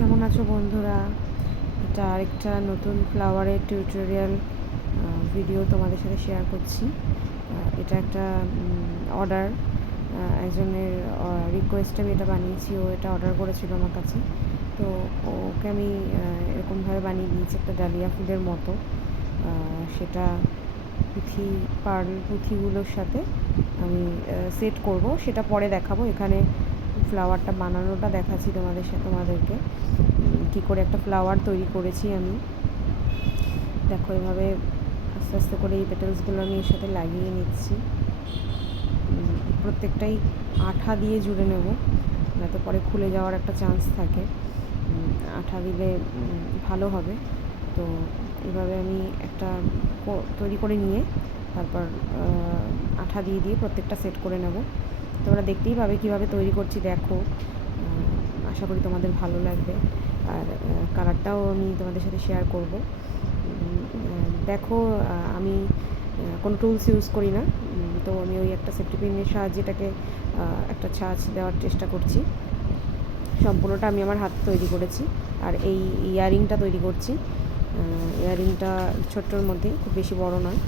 কেমন আছো বন্ধুরা? এটা আরেকটা নতুন ফ্লাওয়ারের টিউটোরিয়াল ভিডিও তোমাদের সাথে শেয়ার করছি। এটা একটা অর্ডার, একজনের রিকোয়েস্টে আমি এটা বানিয়েছি। ও এটা অর্ডার করেছিল আমার কাছে, তো ওকে আমি এরকমভাবে বানিয়ে দিয়েছি একটা ডালিয়া ফুলের মতো। সেটা পুঁথিগুলোর সাথে আমি সেট করব, সেটা পরে দেখাবো। এখানে ফ্লাওয়ারটা বানানোটা দেখাচ্ছি তোমাদেরকে কী করে একটা ফ্লাওয়ার তৈরি করেছি আমি। দেখো, এভাবে আস্তে আস্তে করে এই পেটেলসগুলো আমি এর সাথে লাগিয়ে নিচ্ছি। প্রত্যেকটাই আঠা দিয়ে জুড়ে নেব, নয়তো পরে খুলে যাওয়ার একটা চান্স থাকে। আঠা দিলে ভালো হবে। তো এভাবে আমি একটা তৈরি করে নিয়ে তারপর আঠা দিয়ে দিয়ে প্রত্যেকটা সেট করে নেব। তোমরা দেখতেই পাবে কীভাবে তৈরি করছি। দেখো, আশা করি তোমাদের ভালো লাগবে। আর কালারটাও আমি তোমাদের সাথে শেয়ার করব। দেখো, আমি কোনো টুলস ইউজ করি না, তো আমি ওই একটা সেফটি পিনের সাহায্যে এটাকে একটা ছাঁচ দেওয়ার চেষ্টা করছি। সম্পূর্ণটা আমি আমার হাতে তৈরি করেছি। আর এই ইয়ারিংটা তৈরি করছি। ইয়ারিংটা ছোট্টর মধ্যে, খুব বেশি বড় নয়।